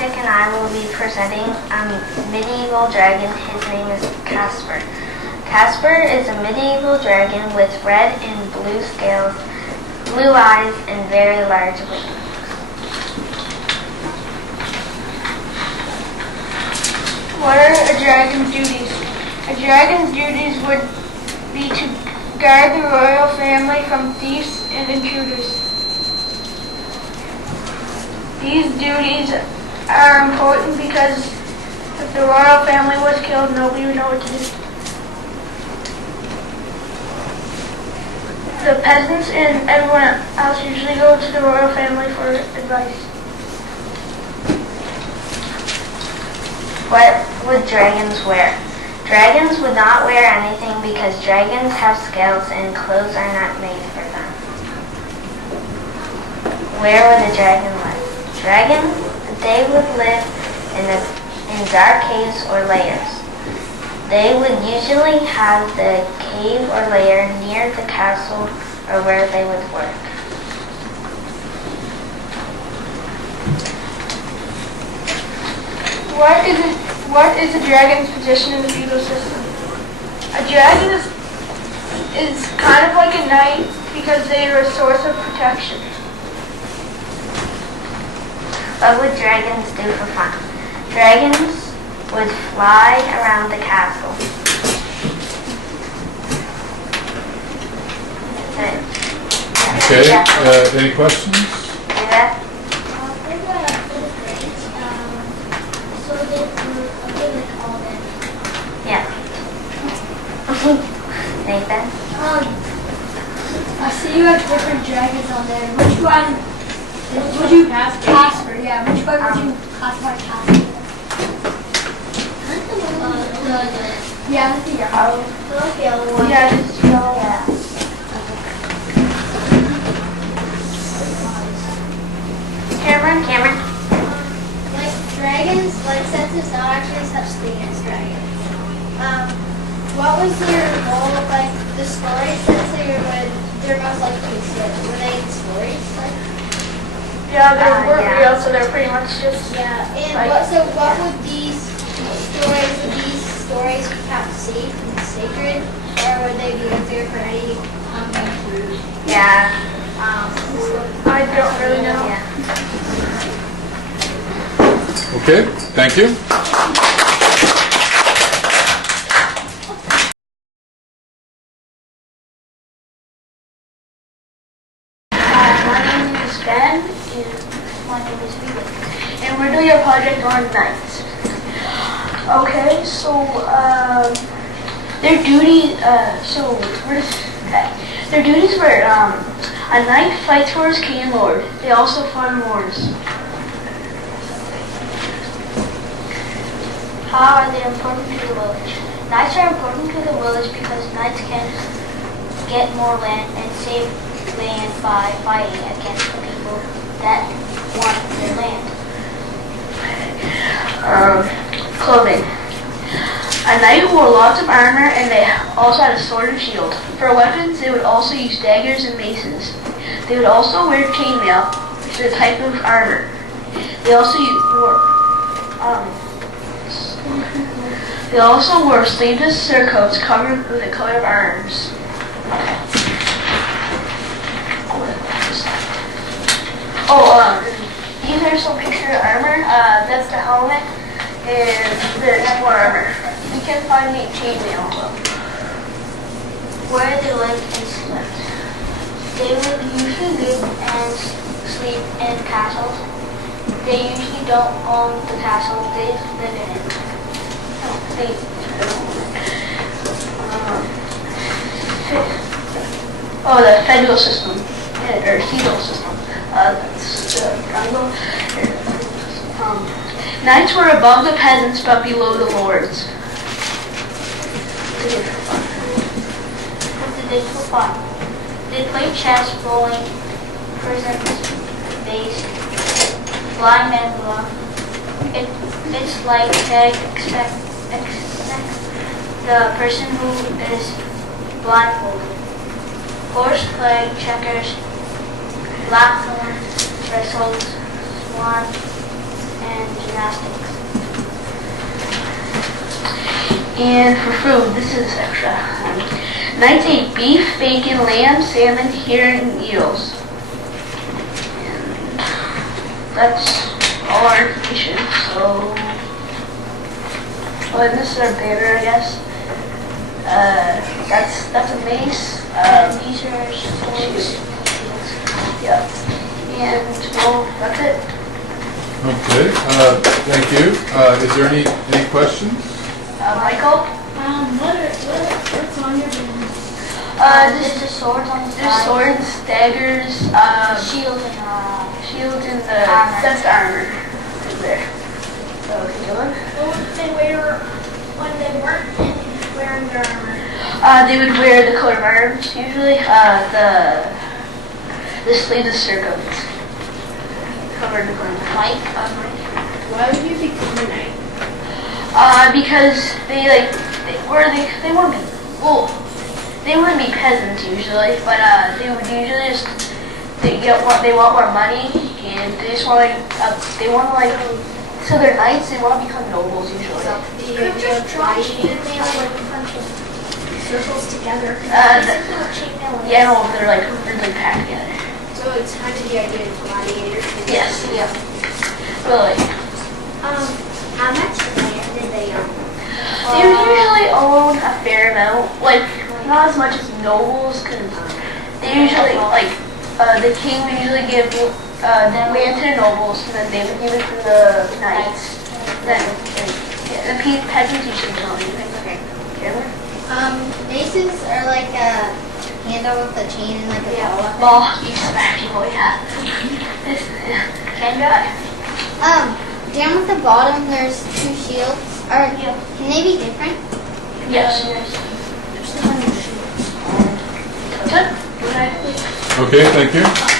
Magic and I will be presenting a medieval dragon. His name is Casper. Casper is a medieval dragon with red and blue scales, blue eyes, and very large wings. What are a dragon's duties? A dragon's duties would be to guard the royal family from thieves and intruders. These duties are important because if the royal family was killed, nobody would know what to do. The peasants and everyone else usually go to the royal family for advice. What would dragons wear? Dragons would not wear anything because dragons have scales and clothes are not made for them. Where would a dragon live? Dragons, they would live in dark caves or lairs. They would usually have the cave or lair near the castle or where they would work. What is a dragon's position in the feudal system? A dragon is kind of like a knight because they are a source of protection. What would dragons do for fun? Dragons would fly around the castle. Okay, any questions? Yeah. Yeah. Nathan? I see you have different dragons on there. Which one would you Casper? Yeah, which one would you classify Casper? Yeah, that's the yellow. The yellow one. Yeah, it's yellow. Yeah. Cameron? Like dragons, like since it's not actually such thing as dragons. What was your goal? Like the stories that they're most likely to sit? Were they in stories? Like Yeah, they weren't real, so they're pretty much just and like, what would these stories be kept safe and sacred, or would they be up there for any through? Yeah. I don't really know. Yeah. Okay, thank you. My name is Ben, and my name is Feudal, and we're doing a project on knights. Okay, so their duty, their duties were a knight fights for his king and lord. They also fought in wars. How are they important to the village? Knights are important to the village because knights can get more land and save land by fighting against the people that want their land. Clothing. A knight wore lots of armor and they also had a sword and shield. For weapons, they would also use daggers and maces. They would also wear chainmail, which is a type of armor. They also wore sleeveless surcoats covered with a coat of arms. These are some picture of armor. That's the helmet, and there's more armor. You can find me chainmail. Where they lived and slept. They would usually live and sleep in castles. They usually don't own the castle, they live in it. The Feudal System, or Feudal System. That's the triangle. Knights were above the peasants but below the lords. What did they do for fun? They played chess, bowling, prisons, base, blind man bluff. It's like tag, except the person who is blindfolded. Horseplay, checkers, blackthorn, wrestles, swan, and gymnastics. And for food, this is extra. Knights ate beef, bacon, lamb, salmon, heron, and eels. And that's all our information. So, and this is our banner, I guess. That's a mace. And these are swords. Yeah. And well, that's it. Okay, thank you. Is there any questions? Michael. What's on your banner? There's the swords on the There's side. swords, daggers, Shields shields, and the Armor. that's the armor. Is there. So keep going. What would they wear when they weren't wearing their armor? They would wear the coat of arms usually. The sleeves of circles covered the armor. Mike. Why would you become a knight? Because they wouldn't be peasants usually, but they would usually just they want more money and they just want so they're knights, they want to become nobles usually. They're just trying to they like a bunch of circles together. Yeah, no, they're like really packed together. So it's kind of the idea of gladiators. Yes, yeah. But like, How much land did they own? they would usually own a fair amount, like not as much as nobles, because they usually the king would usually give land to the nobles, and then they would give it to the knights. Then the peasants usually don't do anything. Okay. Maces are like a handle with a chain and like a ball. Ball keeps smack people, yeah. This, Kendra. Down at the bottom there's two shields. Can they be different? yes. That's it. Good night. Okay, thank you.